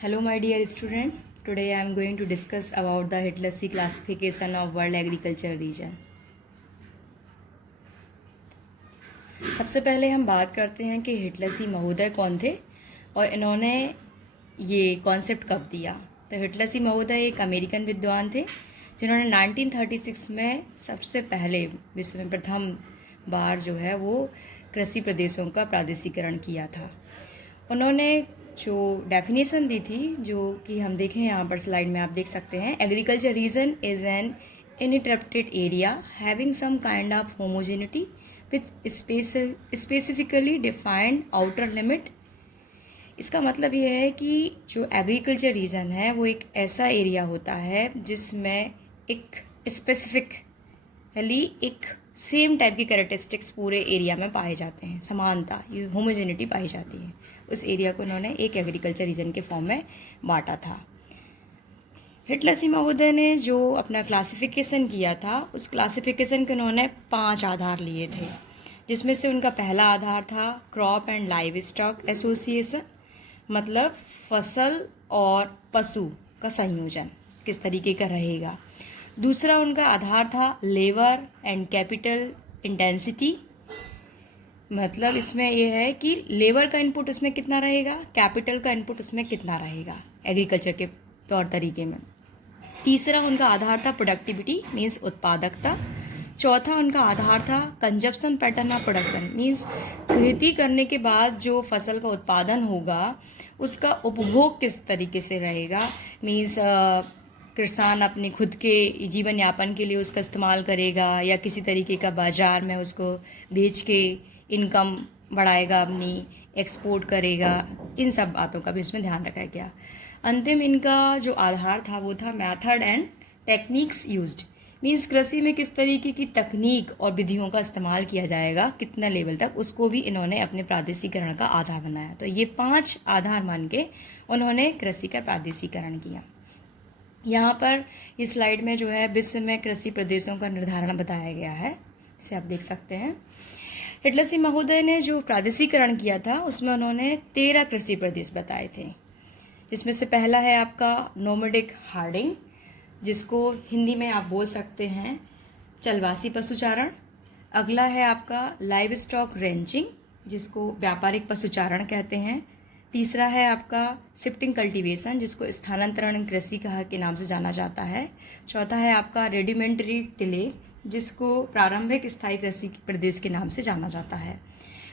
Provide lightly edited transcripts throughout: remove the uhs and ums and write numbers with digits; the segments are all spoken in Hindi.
Hello, my dear student. Today I am going to discuss about the Hitlesi classification of World Agriculture Region. सबसे पहले हम बात करते हैं कि हिटलसी महोदय कौन थे और इन्होंने ये कॉन्सेप्ट कब दिया। तो हिटलसी महोदय एक अमेरिकन विद्वान थे जिन्होंने 1936 में सबसे पहले विश्व में प्रथम बार जो है वो कृषि प्रदेशों का प्रादेशिकरण किया था। उन्होंने जो डेफिनेशन दी थी, जो कि हम देखें यहाँ पर स्लाइड में आप देख सकते हैं, agriculture region is an uninterrupted area having some kind of homogeneity with specifically defined outer limit. इसका मतलब ये है कि जो एग्रीकल्चर रीजन है वो एक ऐसा एरिया होता है जिसमें एक स्पेसिफिकली एक सेम टाइप की कैरेक्टरिस्टिक्स पूरे एरिया में पाए जाते हैं, समानता, ये होमोजेनिटी पाई जाती है। उस एरिया को उन्होंने एक एग्रीकल्चर रीजन के फॉर्म में बांटा था। हिटलसी महोदय ने जो अपना क्लासिफिकेशन किया था, उस क्लासिफिकेशन के उन्होंने 5 आधार लिए थे, जिसमें से उनका पहला आधार था crop and live stock association, मतलब फसल और पशु का संयोजन किस तरीके का रहेगा। दूसरा उनका आधार था लेबर एंड कैपिटल इंटेंसिटी, मतलब इसमें यह है कि लेबर का इनपुट उसमें कितना रहेगा, कैपिटल का इनपुट उसमें कितना रहेगा एग्रीकल्चर के तौर तरीके में। तीसरा उनका आधार था प्रोडक्टिविटी मीन्स उत्पादकता। चौथा उनका आधार था consumption pattern of production means खेती करने के बाद जो फसल का उत्पादन होगा उसका उपभोग किस तरीके से रहेगा, मीन्स किसान अपने खुद के जीवन यापन के लिए उसका इस्तेमाल करेगा या किसी तरीके का बाजार में उसको बेच के इनकम बढ़ाएगा, अपनी एक्सपोर्ट करेगा। इन सब बातों का भी इसमें ध्यान रखा गया। अंतिम इनका जो आधार था वो था method and techniques used means कृषि में किस तरीके की तकनीक और विधियों का इस्तेमाल किया जाएगा, कितना लेवल तक, उसको भी इन्होंने अपने प्रादेशिकरण का आधार बनाया। तो ये 5 आधार मान के उन्होंने कृषि का प्रादेशिकरण किया। यहाँ पर इस स्लाइड में जो है विश्व में कृषि प्रदेशों का निर्धारण बताया गया है, इसे आप देख सकते हैं। हिटलसी महोदय ने जो प्रादेशिकरण किया था उसमें उन्होंने 13 कृषि प्रदेश बताए थे, जिसमें से पहला है आपका नोमैडिक हार्डिंग, जिसको हिंदी में आप बोल सकते हैं चलवासी पशुचारण। अगला है आपका लाइव स्टॉक रेंचिंग, जिसको व्यापारिक पशुचारण कहते हैं। तीसरा है आपका शिफ्टिंग कल्टीवेशन, जिसको स्थानांतरण कृषि कहा के नाम से जाना जाता है। चौथा है आपका रेडिमेंटरी टिले, जिसको प्रारंभिक स्थायी कृषि प्रदेश के नाम से जाना जाता है।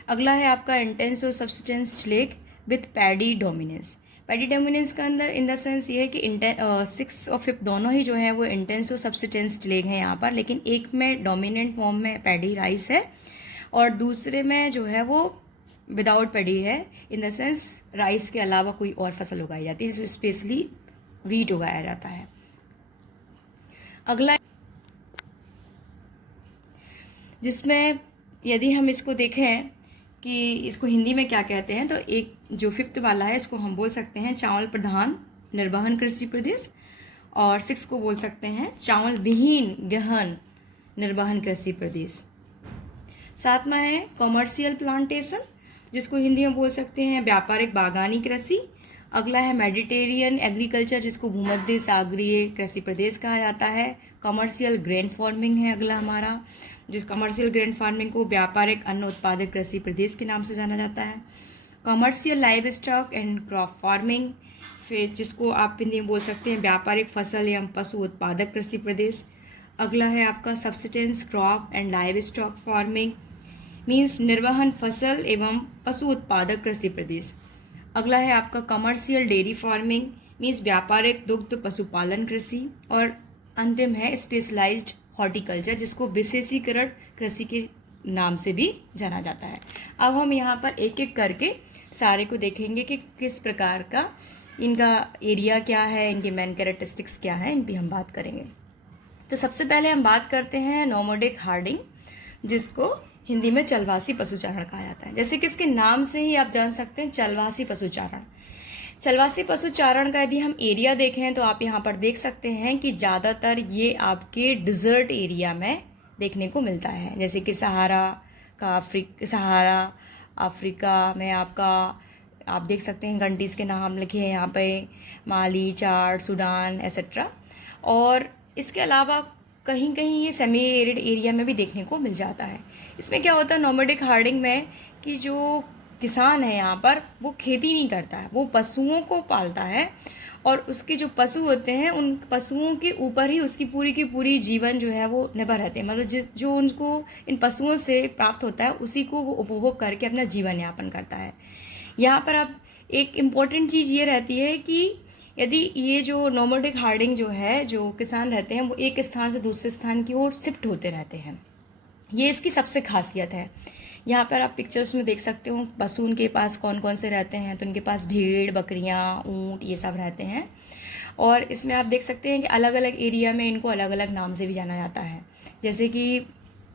अगला है आपका इंटेंस और subsistence tillage with paddy dominance. Paddy dominance का अंदर इन द सेंस ये है कि 6 और 5 दोनों ही जो है वो इंटेंस और सब्सिस्टेंस टिलेग हैं यहाँ पर, लेकिन एक में डोमिनेंट फॉर्म में पैडी राइस है और दूसरे में जो है वो विदाउट पैडी है, इन द सेंस राइस के अलावा कोई और फसल उगाई जाती है, स्पेशली वीट उगाया जाता है। अगला जिसमें यदि हम इसको देखें कि इसको हिंदी में क्या कहते हैं, तो एक जो 5th वाला है इसको हम बोल सकते हैं चावल प्रधान निर्वहन कृषि प्रदेश, और 6 को बोल सकते हैं चावल विहीन गहन निर्वहन कृषि प्रदेश। 7वां है कॉमर्शियल प्लांटेशन, जिसको हिंदी में बोल सकते हैं व्यापारिक बागानी कृषि। अगला है मेडिटेरियन एग्रीकल्चर, जिसको भूमध्य सागरीय कृषि प्रदेश कहा जाता है। कॉमर्शियल ग्रेन फार्मिंग है अगला हमारा, जिस कॉमर्शियल ग्रेन फार्मिंग को व्यापारिक अन्न उत्पादक कृषि प्रदेश के नाम से जाना जाता है। Commercial live stock and crop farming, फिर जिसको आप हिंदी में बोल सकते हैं व्यापारिक फसल एवं पशु उत्पादक कृषि प्रदेश। अगला है आपका subsistence crop and live stock farming means निर्वहन फसल एवं पशु उत्पादक कृषि प्रदेश। अगला है आपका कमर्शियल डेयरी फार्मिंग मीन्स व्यापारिक दुग्ध पशुपालन कृषि। और अंतिम है स्पेशलाइज्ड हॉर्टिकल्चर, जिसको विशेषीकरण कृषि के नाम से भी जाना जाता है। अब हम यहाँ पर एक एक करके सारे को देखेंगे कि किस प्रकार का इनका एरिया क्या है, इनके मेन कैरेक्टरिस्टिक्स क्या है, इन पर हम बात करेंगे। तो सबसे पहले हम बात करते हैं नोमैडिक हार्डिंग, जिसको हिंदी में चलवासी पशुचारण कहा जाता है। जैसे कि इसके नाम से ही आप जान सकते हैं चलवासी पशुचारण। चलवासी पशुचारण का यदि हम एरिया देखें तो आप यहाँ पर देख सकते हैं कि ज़्यादातर ये आपके डिजर्ट एरिया में देखने को मिलता है, जैसे कि सहारा अफ्रीका में आपका आप देख सकते हैं कंट्रीज़ के नाम लिखे हैं यहाँ पे, माली, चाड, सूडान एसेट्रा। और इसके अलावा कहीं कहीं ये सेमी एरिड एरिया में भी देखने को मिल जाता है। इसमें क्या होता है नोमैडिक हार्डिंग में कि जो किसान है यहाँ पर वो खेती नहीं करता है, वो पशुओं को पालता है और उसके जो पशु होते हैं उन पशुओं के ऊपर ही उसकी पूरी की पूरी जीवन जो है वो निर्भर रहते हैं। मतलब जो उनको इन पशुओं से प्राप्त होता है उसी को वो उपभोग करके अपना जीवन यापन करता है। यहाँ पर अब एक इम्पॉर्टेंट चीज़ ये रहती है कि यदि ये जो नोमैडिक हार्डिंग जो है, जो किसान रहते हैं वो एक स्थान से दूसरे स्थान की ओर शिफ्ट होते रहते हैं, ये इसकी सबसे खासियत है। यहाँ पर आप पिक्चर्स में देख सकते हो पशु उनके पास कौन कौन से रहते हैं। तो उनके पास भेड़, बकरियाँ, ऊँट ये सब रहते हैं। और इसमें आप देख सकते हैं कि अलग अलग एरिया में इनको अलग अलग नाम से भी जाना जाता है। जैसे कि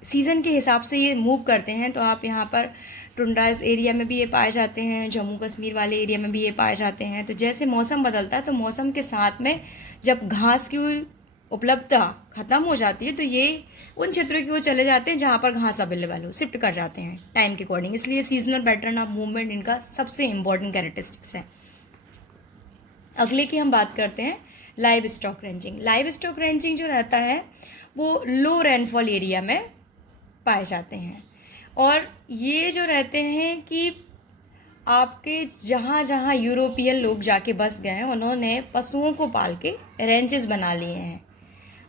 सीज़न के हिसाब से ये मूव करते हैं, तो आप यहाँ पर टुंड्राइज एरिया में भी ये पाए जाते हैं, जम्मू कश्मीर वाले एरिया में भी ये पाए जाते हैं। तो जैसे मौसम बदलता है तो मौसम के साथ में जब घास की उपलब्धता खत्म हो जाती है तो ये उन क्षेत्रों की ओर चले जाते हैं जहाँ पर घास अवेलेबल हो, शिफ्ट कर जाते हैं टाइम के अकॉर्डिंग। इसलिए सीजनल पैटर्न ऑफ मूवमेंट इनका सबसे इम्पॉर्टेंट कैरेक्टरिस्टिक्स है। अगले की हम बात करते हैं live stock ranging. Live stock ranging जो रहता है वो लो रेनफॉल एरिया में पाए जाते हैं। और ये जो रहते हैं कि आपके जहाँ जहाँ यूरोपियन लोग जाके बस गए हैं उन्होंने पशुओं को पाल के रेंचेस बना लिए हैं।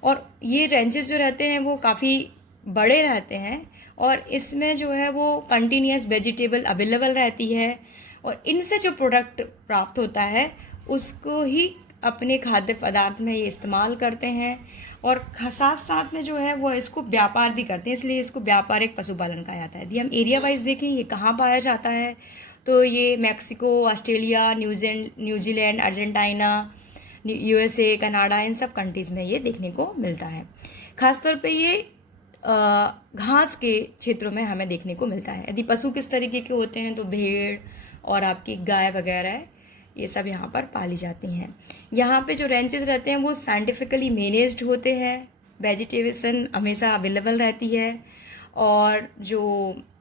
और ये रेंचेस जो रहते हैं वो काफ़ी बड़े रहते हैं और इसमें जो है वो कंटिन्यूस वेजिटेबल अवेलेबल रहती है और इनसे जो प्रोडक्ट प्राप्त होता है उसको ही अपने खाद्य पदार्थ में ये इस्तेमाल करते हैं। और साथ साथ में जो है वो इसको व्यापार भी करते हैं, इसलिए इसको व्यापारिक पशुपालन कहा जाता है। यदि हम एरिया वाइज देखें ये कहाँ पाया जाता है तो ये Mexico, Australia, New Zealand, Argentina, USA, Canada, इन सब कंट्रीज़ में ये देखने को मिलता है। खासतौर पे ये घास के क्षेत्रों में हमें देखने को मिलता है। यदि पशु किस तरीके के होते हैं तो भेड़ और आपकी गाय वगैरह ये सब यहाँ पर पाली जाती हैं। यहाँ पे जो रेंचेस रहते हैं वो साइंटिफिकली मैनेज्ड होते हैं, वेजिटेशन हमेशा अवेलेबल रहती है और जो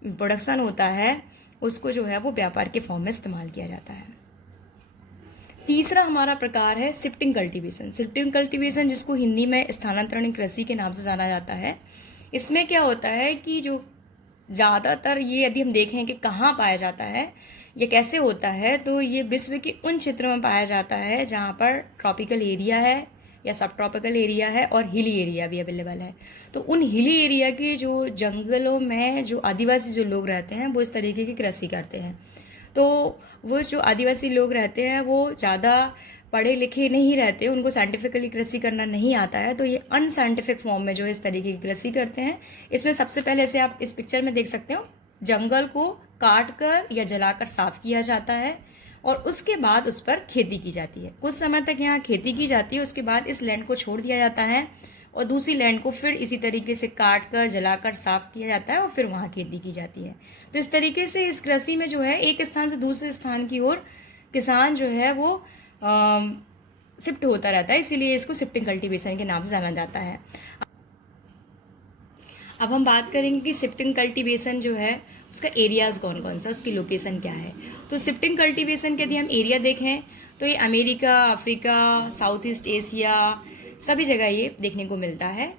प्रोडक्शन होता है उसको जो है वो व्यापार के फॉर्म में इस्तेमाल किया जाता है। तीसरा हमारा प्रकार है शिफ्टिंग कल्टीवेशन। शिफ्टिंग कल्टीवेशन जिसको हिंदी में स्थानांतरण कृषि के नाम से जाना जाता है। इसमें क्या होता है कि जो ज़्यादातर ये यदि हम देखें कि कहाँ पाया जाता है या कैसे होता है तो ये विश्व के उन क्षेत्रों में पाया जाता है जहाँ पर ट्रॉपिकल एरिया है या सब ट्रॉपिकल एरिया है और हिली एरिया भी अवेलेबल है। तो उन हिली एरिया के जो जंगलों में जो आदिवासी जो लोग रहते हैं वो इस तरीके की कृषि करते हैं। तो वो जो आदिवासी लोग रहते हैं वो ज़्यादा पढ़े लिखे नहीं रहते, उनको साइंटिफिकली कृषि करना नहीं आता है, तो ये अनसाइंटिफिक फॉर्म में जो है इस तरीके की कृषि करते हैं। इसमें सबसे पहले से आप इस पिक्चर में देख सकते हो जंगल को काट कर या जलाकर साफ किया जाता है और उसके बाद उस पर खेती की जाती है। कुछ समय तक यहाँ खेती की जाती है, उसके बाद इस लैंड को छोड़ दिया जाता है और दूसरी लैंड को फिर इसी तरीके से काट कर जलाकर साफ किया जाता है और फिर वहाँ खेती की जाती है। तो इस तरीके से इस कृषि में जो है एक स्थान से दूसरे स्थान की ओर किसान जो है वो शिफ्ट होता रहता है, इसीलिए इसको शिफ्टिंग कल्टीवेशन के नाम से जाना जाता है। अब हम बात करेंगे कि शिफ्टिंग कल्टीवेशन जो है उसका एरियाज कौन कौन सा, उसकी लोकेशन क्या है। तो शिफ्टिंग कल्टीवेशन के यदि हम एरिया देखें तो ये America, Africa, south east Asia सभी जगह ये देखने को मिलता है।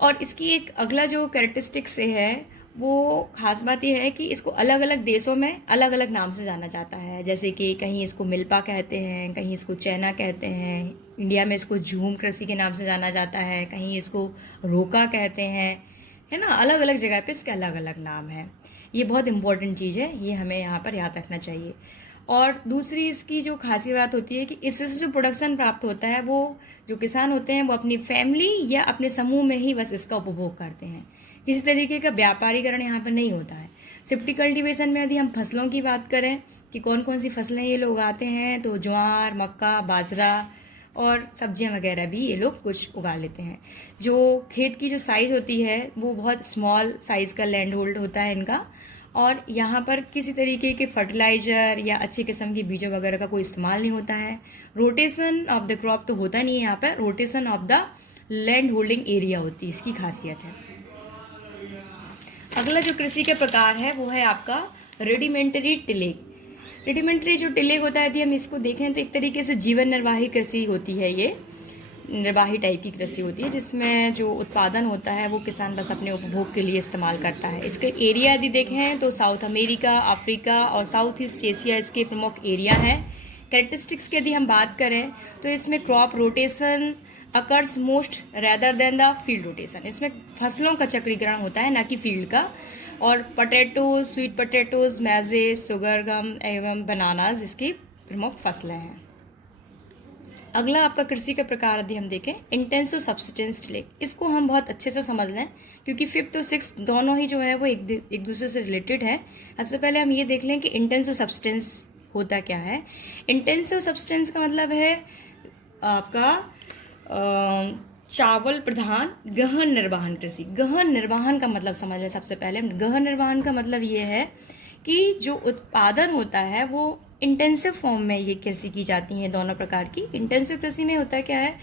और इसकी एक अगला जो कैरेक्टरिस्टिक्स है वो खास बात यह है कि इसको अलग अलग देशों में अलग अलग नाम से जाना जाता है। जैसे कि कहीं इसको मिल्पा कहते हैं, कहीं इसको चैना कहते हैं, इंडिया में इसको झूम कृषि के नाम से जाना जाता है, कहीं इसको रोका कहते हैं, है ना। अलग अलग जगह पे इसके अलग अलग नाम है। ये बहुत इंपॉर्टेंट चीज़ है, ये हमें यहाँ पर याद रखना चाहिए। और दूसरी इसकी जो खासी बात होती है कि इससे जो प्रोडक्शन प्राप्त होता है वो जो किसान होते हैं वो अपनी फैमिली या अपने समूह में ही बस इसका उपभोग करते हैं। किसी तरीके का व्यापारीकरण यहाँ पर नहीं होता है। शिफ्टिंग कल्टीवेशन में यदि हम फसलों की बात करें कि कौन कौन सी फसलें ये लोग आते हैं तो ज्वार, मक्का, बाजरा और सब्जियां वगैरह भी ये लोग कुछ उगा लेते हैं। जो खेत की जो साइज़ होती है वो बहुत स्मॉल साइज़ का लैंड होल्ड होता है इनका और यहाँ पर किसी तरीके के फर्टिलाइज़र या अच्छे किस्म के बीजों वगैरह का कोई इस्तेमाल नहीं होता है। रोटेशन ऑफ द क्रॉप तो होता नहीं है यहाँ पर, rotation of the land holding area होती है, इसकी खासियत है। अगला जो कृषि का प्रकार है वो है आपका रेडिमेंटरी टिलेज। रेडिमेंट्री जो टिलेग होता है, यदि हम इसको देखें तो एक तरीके से जीवन निर्वाही कृषि होती है। ये निर्वाही टाइप की कृषि होती है जिसमें जो उत्पादन होता है वो किसान बस अपने उपभोग के लिए इस्तेमाल करता है। इसके एरिया यदि देखें तो साउथ अमेरिका, अफ्रीका और साउथ ईस्ट एशिया इसके प्रमुख एरिया हैं। कैरेक्टरिस्टिक्स की यदि हम बात करें तो इसमें crop rotation occurs most rather than the field rotation. इसमें फसलों का चक्रीकरण होता है, ना कि फील्ड का। और potatoes, sweet potatoes, maize, sugar गम एवं बनानाज इसकी प्रमुख फसलें हैं। अगला आपका कृषि का प्रकार यदि हम देखें, इंटेंसिव सब्सिस्टेंस टिलेग। इसको हम बहुत अच्छे से समझ लें क्योंकि 5th और 6th दोनों ही जो है वो एक दूसरे से रिलेटेड है। सबसे पहले हम ये देख लें कि इंटेंसिव सब्सिस्टेंस होता क्या है। इंटेंसिव सब्सिस्टेंस का मतलब है आपका चावल प्रधान गहन निर्वहन कृषि। गहन निर्वहन का मतलब समझ लें सबसे पहले। गहन निर्वहन का मतलब ये है कि जो उत्पादन होता है वो इंटेंसिव फॉर्म में ये कृषि की जाती है, दोनों प्रकार की। इंटेंसिव कृषि में होता क्या है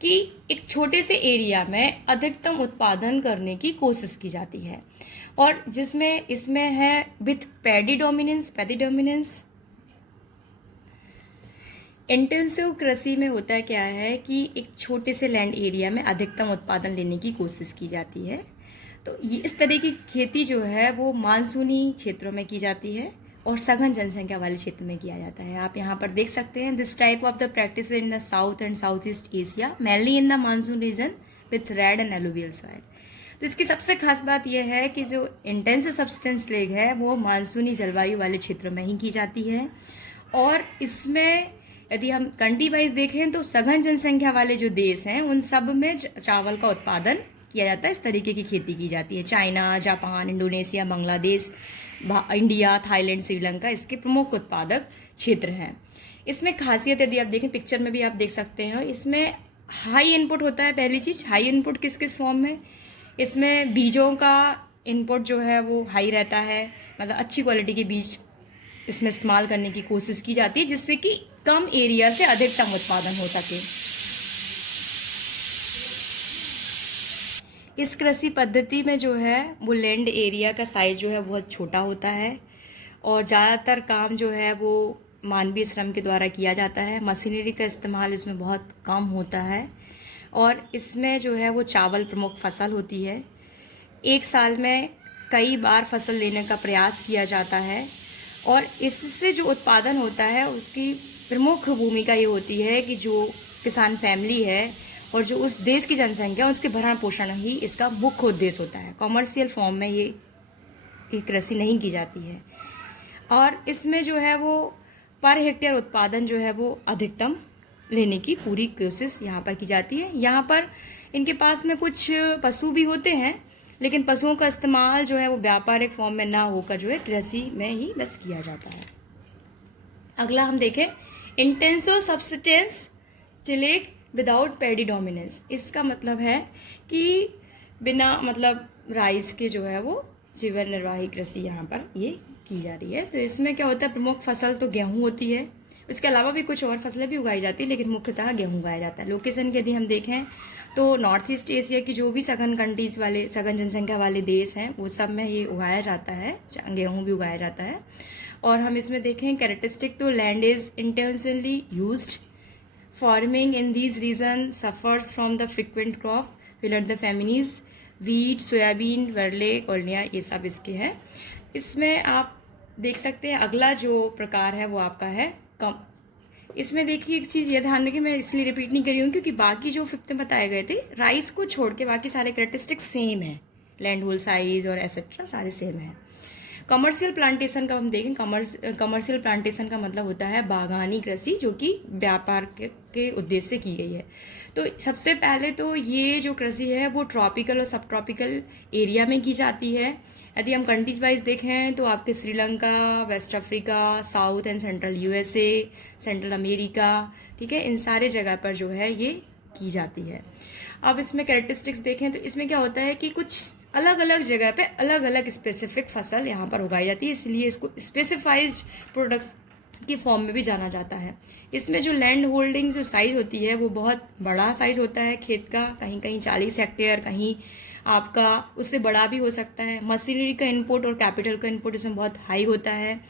कि एक छोटे से एरिया में अधिकतम उत्पादन करने की कोशिश की जाती है, और जिसमें इसमें है विथ पैडी डोमिनेंस। इंटेंसिव कृषि में होता क्या है कि एक छोटे से लैंड एरिया में अधिकतम उत्पादन लेने की कोशिश की जाती है। तो ये इस तरह की खेती जो है वो मानसूनी क्षेत्रों में की जाती है और सघन जनसंख्या वाले क्षेत्र में किया जाता है। आप यहाँ पर देख सकते हैं, this type of the practice in the south and south east Asia mainly in the monsoon region with red and alluvial soil. तो इसकी सबसे खास बात यह है कि जो इंटेंसिव सब्सिस्टेंस टिलेग है वो मानसूनी जलवायु वाले क्षेत्रों में ही की जाती है। और इसमें यदि हम कंट्री वाइज देखें तो सघन जनसंख्या वाले जो देश हैं उन सब में चावल का उत्पादन किया जाता है। इस तरीके की खेती की जाती है। China, Japan, Indonesia, Bangladesh, India, Thailand, Sri Lanka इसके प्रमुख उत्पादक क्षेत्र हैं। इसमें खासियत यदि आप देखें, पिक्चर में भी आप देख सकते हैं, इसमें हाई इनपुट होता है। पहली चीज, हाई इनपुट किस किस फॉर्म में? इसमें बीजों का इनपुट जो है वो हाई रहता है, मतलब अच्छी क्वालिटी के बीज इसमें इस्तेमाल करने की कोशिश की जाती है जिससे कि कम एरिया से अधिकतम उत्पादन हो सके। इस कृषि पद्धति में जो है वो लैंड एरिया का साइज जो है बहुत छोटा होता है और ज़्यादातर काम जो है वो मानवीय श्रम के द्वारा किया जाता है। मशीनरी का इस्तेमाल इसमें बहुत कम होता है और इसमें जो है वो चावल प्रमुख फसल होती है। एक साल में कई बार फसल लेने का प्रयास किया जाता है और इससे जो उत्पादन होता है उसकी प्रमुख भूमिका ये होती है कि जो किसान फैमिली है और जो उस देश की जनसंख्या उसके भरण पोषण ही इसका मुख्य उद्देश्य होता है। कॉमर्शियल फॉर्म में ये कृषि नहीं की जाती है और इसमें जो है वो पर हेक्टेयर उत्पादन जो है वो अधिकतम लेने की पूरी कोशिश यहाँ पर की जाती है। यहाँ पर इनके पास में कुछ पशु भी होते हैं लेकिन पशुओं का इस्तेमाल जो है वो व्यापारिक फॉर्म में ना होकर जो है कृषि में ही बस किया जाता है। अगला हम देखें, intensive subsistence tillage without paddy dominance. इसका मतलब है कि बिना मतलब राइस के जो है वो जीवन निर्वाही कृषि यहाँ पर ये की जा रही है। तो इसमें क्या होता है, प्रमुख फसल तो गेहूं होती है, उसके अलावा भी कुछ और फसलें भी उगाई जाती है लेकिन मुख्यतः गेहूं उगाया जाता है। लोकेशन की यदि हम देखें तो नॉर्थ ईस्ट एशिया की जो भी सघन कंट्रीज वाले, सघन जनसंख्या वाले देश हैं वो सब में ये उगाया जाता है, गेहूं भी उगाया जाता है। और हम इसमें देखें कैरेक्टरिस्टिक, तो land is intensively used, farming in these region suffers from the frequent crop failure the famines, wheat, soybean, barley, कोलनिया, ये सब इसके हैं। इसमें आप देख सकते हैं अगला जो प्रकार है वो आपका है कम। इसमें देखिए एक चीज़ ये ध्यान रखिए, मैं इसलिए रिपीट नहीं करी हूँ क्योंकि बाकी जो 5th में बताए गए थे राइस को छोड़ के बाकी सारे कैरेक्टरिस्टिक्स सेम है, लैंड होल साइज और एसेट्रा सारे सेम है। कमर्शियल प्लांटेशन का हम देखें, कमर्शियल प्लांटेशन का मतलब होता है बागानी कृषि जो कि व्यापार के उद्देश्य से की गई है। तो सबसे पहले तो ये जो कृषि है वो ट्रॉपिकल और सब ट्रॉपिकल एरिया में की जाती है। यदि हम कंट्रीज वाइज देखें तो आपके Sri Lanka, West Africa, South and Central USA, Central America, ठीक है, इन सारे जगह पर जो है ये की जाती है। अब इसमें कैरेक्टरिस्टिक्स देखें तो इसमें क्या होता है कि कुछ अलग अलग जगह पे अलग अलग स्पेसिफिक फसल यहाँ पर उगाई जाती है, इसलिए इसको स्पेसिफाइज्ड प्रोडक्ट्स की फॉर्म में भी जाना जाता है। इसमें जो लैंड होल्डिंग जो साइज होती है वो बहुत बड़ा साइज होता है खेत का, कहीं कहीं 40 हेक्टेयर, कहीं आपका उससे बड़ा भी हो सकता है। मशीनरी का इनपुट और कैपिटल का इनपुट इसमें बहुत हाई होता है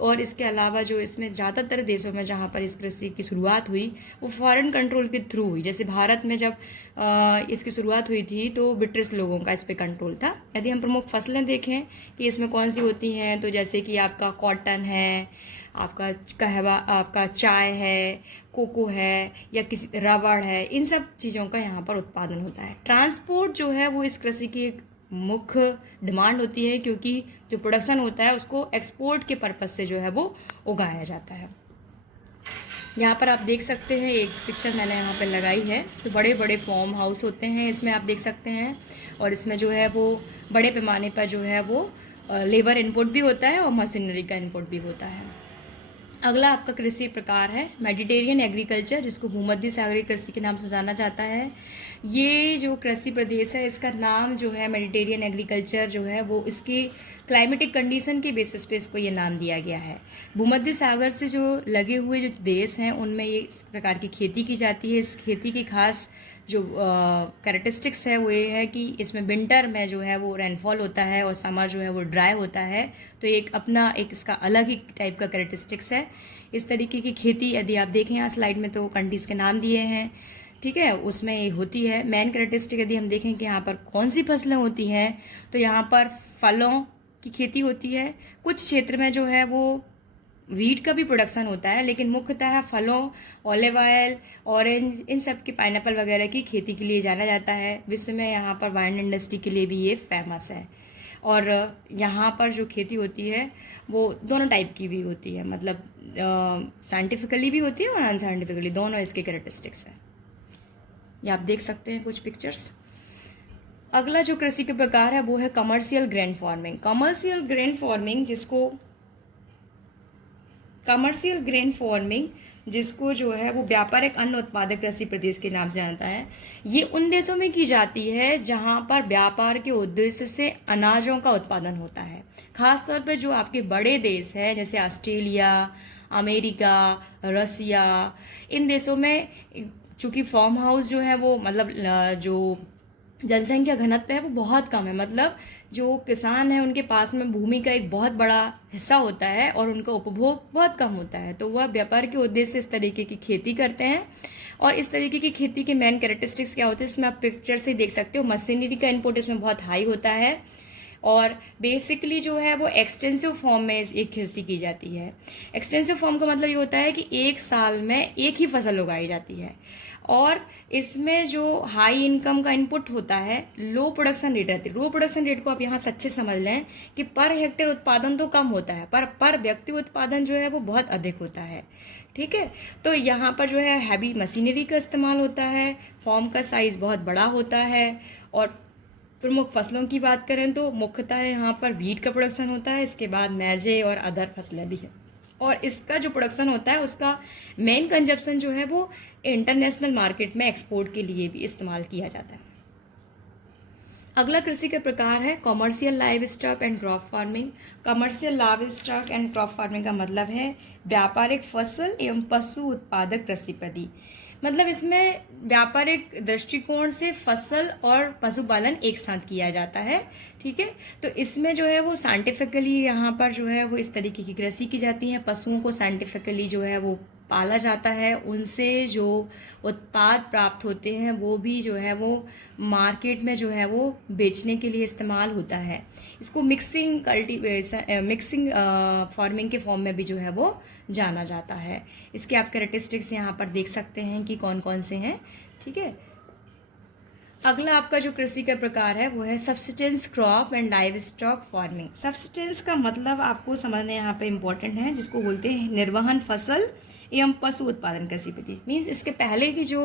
और इसके अलावा जो इसमें ज़्यादातर देशों में जहाँ पर इस कृषि की शुरुआत हुई वो फॉरेन कंट्रोल के थ्रू हुई। जैसे भारत में जब इसकी शुरुआत हुई थी तो ब्रिटिश लोगों का इस पर कंट्रोल था। यदि हम प्रमुख फसलें देखें कि इसमें कौन सी होती हैं, तो जैसे कि आपका कॉटन है, आपका कहवा, आपका चाय है, कोको है, या किसी रबड़ है, इन सब चीज़ों का यहाँ पर उत्पादन होता है। ट्रांसपोर्ट जो है वो इस कृषि की एक मुख्य डिमांड होती है, क्योंकि जो प्रोडक्शन होता है उसको एक्सपोर्ट के पर्पज से जो है वो उगाया जाता है। यहाँ पर आप देख सकते हैं, एक पिक्चर मैंने यहाँ पर लगाई है, तो बड़े बड़े फार्म हाउस होते हैं इसमें आप देख सकते हैं, और इसमें जो है वो बड़े पैमाने पर जो है वो लेबर इनपुट भी होता है और मशीनरी का इनपुट भी होता है। अगला आपका कृषि प्रकार है मेडिटेरियन एग्रीकल्चर, जिसको भूमध्य सागरीय कृषि के नाम से जाना जाता है। ये जो कृषि प्रदेश है इसका नाम जो है मेडिटेरियन एग्रीकल्चर जो है वो इसकी क्लाइमेटिक कंडीशन के बेसिस पे इसको ये नाम दिया गया है। भूमध्य सागर से जो लगे हुए जो देश हैं उनमें ये इस प्रकार की खेती की जाती है। इस खेती की खास जो कैरेक्टरिस्टिक्स है वो ये है कि इसमें विंटर में जो है वो रेनफॉल होता है और समर जो है वो ड्राई होता है, तो एक अपना एक इसका अलग ही टाइप का कैरेक्टरिस्टिक्स है। इस तरीके की खेती यदि आप देखें यहाँ स्लाइड में तो कंट्रीज़ के नाम दिए हैं, ठीक है, उसमें ये होती है। मेन कैरेक्टरिस्टिक यदि हम देखें कि यहाँ पर कौन सी फसलें होती हैं, तो यहाँ पर फलों की खेती होती है। कुछ क्षेत्र में जो है वो वीट का भी प्रोडक्शन होता है, लेकिन मुख्यतः फलों, ऑलिव ऑयल, ऑरेंज, इन सब की पाइनएप्पल वगैरह की खेती के लिए जाना जाता है। विश्व में यहाँ पर वाइन इंडस्ट्री के लिए भी ये फेमस है। और यहाँ पर जो खेती होती है वो दोनों टाइप की भी होती है, मतलब साइंटिफिकली भी होती है और अनसाइंटिफिकली, दोनों इसके कैरेक्टरिस्टिक्स हैं। ये आप देख सकते हैं कुछ पिक्चर्स। अगला जो कृषि के प्रकार है वो है commercial grain farming. Commercial grain farming जिसको जो है वो व्यापारिक अन्न उत्पादक कृषि प्रदेश के नाम से जानता है। ये उन देशों में की जाती है जहां पर व्यापार के उद्देश्य से अनाजों का उत्पादन होता है। खासतौर पर जो आपके बड़े देश हैं जैसे ऑस्ट्रेलिया, अमेरिका, रसिया, इन देशों में चूंकि फार्म हाउस जो है वो मतलब जो जनसंख्या घनत्व है वो बहुत कम है, मतलब जो किसान है उनके पास में भूमि का एक बहुत बड़ा हिस्सा होता है और उनका उपभोग बहुत कम होता है, तो वह व्यापार के उद्देश्य से इस तरीके की खेती करते हैं। और इस तरीके की खेती के मेन कैरेक्टरिस्टिक्स क्या होते हैं इसमें आप पिक्चर से देख सकते हो। मशीनरी का इनपुट इसमें बहुत हाई होता है और बेसिकली जो है वो एक्सटेंसिव फॉर्म में एक कृषि की जाती है। एक्सटेंसिव फॉर्म का मतलब ये होता है कि एक साल में एक ही फसल उगाई जाती है और इसमें जो हाई इनकम का इनपुट होता है, लो प्रोडक्शन रेट रहती है। लो प्रोडक्शन रेट को आप यहाँ सच्चे समझ लें कि पर हेक्टेयर उत्पादन तो कम होता है पर व्यक्ति उत्पादन जो है वो बहुत अधिक होता है, ठीक है। तो यहाँ पर जो है हैवी मशीनरी का इस्तेमाल होता है, फॉर्म का साइज बहुत बड़ा होता है। और प्रमुख फसलों की बात करें तो मुख्यतः यहाँ पर वीट का प्रोडक्शन होता है, इसके बाद मैजे और अदर फसलें भी हैं। और इसका जो प्रोडक्शन होता है उसका मेन कंजप्शन जो है वो इंटरनेशनल मार्केट में एक्सपोर्ट के लिए भी इस्तेमाल किया जाता है। अगला कृषि का प्रकार है commercial live stock and crop farming. Commercial live stock and crop farming का मतलब है व्यापारिक फसल एवं पशु उत्पादक कृषि पद्धति। मतलब इसमें व्यापारिक दृष्टिकोण से फसल और पशुपालन एक साथ किया जाता है, ठीक है। तो इसमें जो है वो साइंटिफिकली यहाँ पर जो है वो इस तरीके की कृषि की जाती है। पशुओं को साइंटिफिकली जो है वो पाला जाता है, उनसे जो उत्पाद प्राप्त होते हैं वो भी जो है वो मार्केट में जो है वो बेचने के लिए इस्तेमाल होता है। इसको मिक्सिंग फार्मिंग के फॉर्म में भी जो है वो जाना जाता है। इसके आप कैरेक्टरिस्टिक्स यहाँ पर देख सकते हैं कि कौन कौन से हैं, ठीक है। अगला आपका जो कृषि का प्रकार है वो है subsistence crop and live stock farming. Subsistence का मतलब आपको समझने यहाँ पे इम्पोर्टेंट है, जिसको बोलते हैं निर्वहन फसल एवं पशु उत्पादन कृषि पद्धति। मीन्स इसके पहले की जो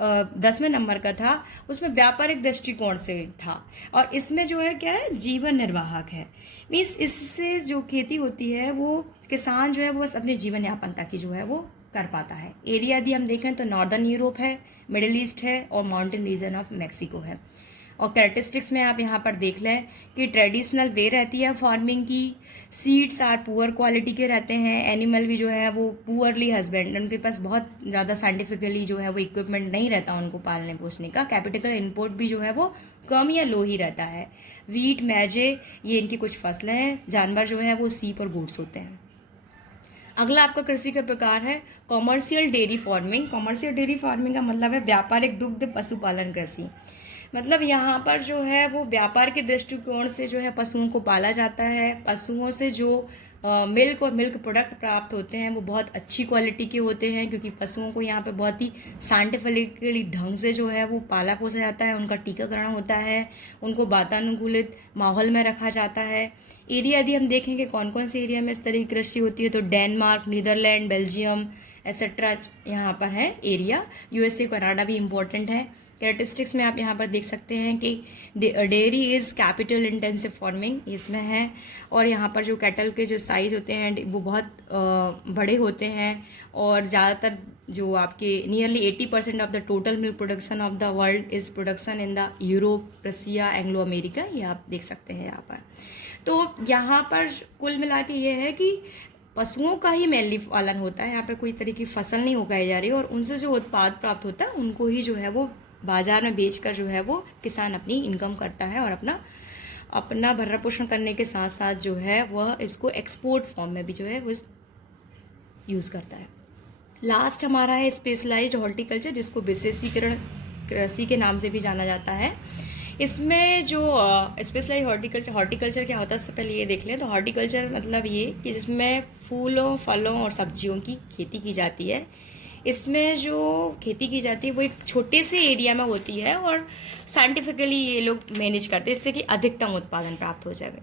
10वें नंबर का था उसमें व्यापारिक दृष्टिकोण से था और इसमें जो है क्या है जीवन निर्वाहक है। मीन्स इससे जो खेती होती है वो किसान जो है वो बस अपने जीवन यापन तक ही जो है वो कर पाता है। एरिया यदि हम देखें तो नॉर्दर्न यूरोप है, मिडिल ईस्ट है और माउंटेन रीजन ऑफ मैक्सिको है। और कैरेक्टरिस्टिक्स में आप यहाँ पर देख लें कि ट्रेडिशनल वे रहती है फार्मिंग की, सीड्स आर पुअर क्वालिटी के रहते हैं, एनिमल भी जो है वो पुअरली हस्बैंड, उनके पास बहुत ज़्यादा साइंटिफिकली जो है वो इक्विपमेंट नहीं रहता उनको पालने पोसने का, कैपिटल इनपुट भी जो है वो कम या लो ही रहता है। वीट, मैजे, ये इनकी कुछ फसलें हैं। जानवर जो है वो सीप और गूड्स होते हैं। अगला आपका कृषि का प्रकार है commercial dairy farming. Commercial dairy farming का मतलब है व्यापारिक दुग्ध पशुपालन कृषि। मतलब यहाँ पर जो है वो व्यापार के दृष्टिकोण से जो है पशुओं को पाला जाता है। पशुओं से जो मिल्क और मिल्क प्रोडक्ट प्राप्त होते हैं वो बहुत अच्छी क्वालिटी के होते हैं, क्योंकि पशुओं को यहाँ पे बहुत ही साइंटिफिकली ढंग से जो है वो पाला पोसा जाता है, उनका टीकाकरण होता है, उनको वातानुकूलित माहौल में रखा जाता है। एरिया यदि हम देखेंगे कौन कौन से एरिया में इस तरह की कृषि होती है, तो डेनमार्क, नीदरलैंड, बेल्जियम एसेट्रा यहाँ पर है एरिया। यूएसए, कनाडा भी इम्पोर्टेंट है। कैरेक्टरिस्टिक्स में आप यहाँ पर देख सकते हैं कि dairy is capital intensive farming इसमें है, और यहाँ पर जो कैटल के जो साइज होते हैं वो बहुत बड़े होते हैं, और ज़्यादातर जो आपके nearly 80% of the total milk production of the world is production in the Europe, Russia, Anglo America, ये आप देख सकते हैं यहाँ पर। तो यहाँ पर कुल मिला के ये है कि पशुओं का ही मेनली पालन होता है, यहाँ पर कोई तरह की फसल नहीं उगाई जा रही, और उनसे जो उत्पाद प्राप्त होता है उनको ही जो है वो बाजार में बेचकर जो है वो किसान अपनी इनकम करता है, और अपना भरण पोषण करने के साथ साथ जो है वह इसको एक्सपोर्ट फॉर्म में भी जो है वो यूज़ करता है। लास्ट हमारा है स्पेशलाइज्ड हॉर्टिकल्चर, जिसको विशेषीकरण कृषि के नाम से भी जाना जाता है। इसमें जो स्पेशलाइज्ड हॉर्टिकल्चर क्या होता है, उससे पहले ये देख लें। तो हॉर्टिकल्चर मतलब ये कि जिसमें फूलों, फलों और सब्जियों की खेती की जाती है। इसमें जो खेती की जाती है वो एक छोटे से एरिया में होती है, और साइंटिफिकली ये लोग मैनेज करते हैं इससे कि अधिकतम उत्पादन प्राप्त हो जाए।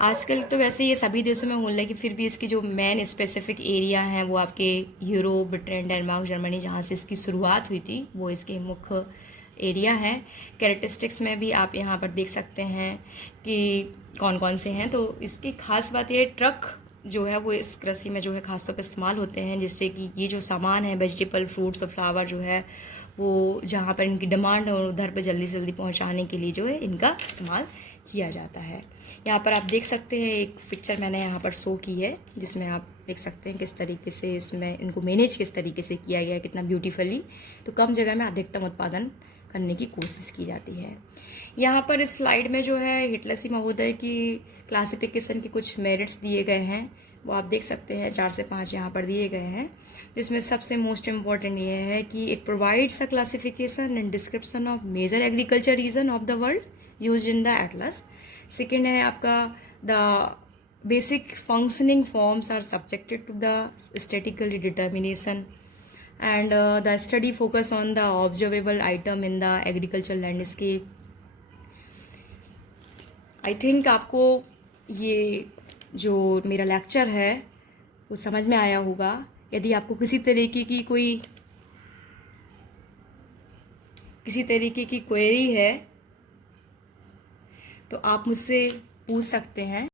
आजकल तो वैसे ये सभी देशों में हो रहा है कि फिर भी इसकी जो मेन स्पेसिफिक एरिया हैं वो आपके यूरोप, ब्रिटेन, डेनमार्क, जर्मनी, जहाँ से इसकी शुरुआत हुई थी, वो इसके मुख्य एरिया हैं। कैरेक्टरिस्टिक्स में भी आप यहाँ पर देख सकते हैं कि कौन कौन से हैं। तो इसकी खास बात ये, ट्रक जो है वो इस कृषि में जो है खासतौर पर इस्तेमाल होते हैं, जिससे कि ये जो सामान है वेजिटेबल, फ्रूट्स और फ्लावर जो है वो जहाँ पर इनकी डिमांड है उधर पर जल्दी से जल्दी पहुँचाने के लिए जो है इनका इस्तेमाल किया जाता है। यहाँ पर आप देख सकते हैं एक पिक्चर मैंने यहाँ पर शो की है, जिसमें आप देख सकते हैं किस तरीके से इसमें इनको मैनेज किस तरीके से किया गया है, कितना ब्यूटीफुली। तो कम जगह में अधिकतम उत्पादन करने की कोशिश की जाती है। यहाँ पर इस स्लाइड में जो है हिटलसी महोदय की क्लासिफिकेशन के कुछ मेरिट्स दिए गए हैं, वो आप देख सकते हैं 4 से 5 यहाँ पर दिए गए हैं, जिसमें सबसे मोस्ट इम्पॉर्टेंट ये है कि it provides a classification and description of major agriculture region of the world used in the atlas. Second है आपका the basic functioning forms are subjected to the statically determination and the study focus on the observable item in the agricultural landscape. I think आपको ये जो मेरा लेक्चर है वो समझ में आया होगा। यदि आपको किसी तरीके की क्वेरी है तो आप मुझसे पूछ सकते हैं।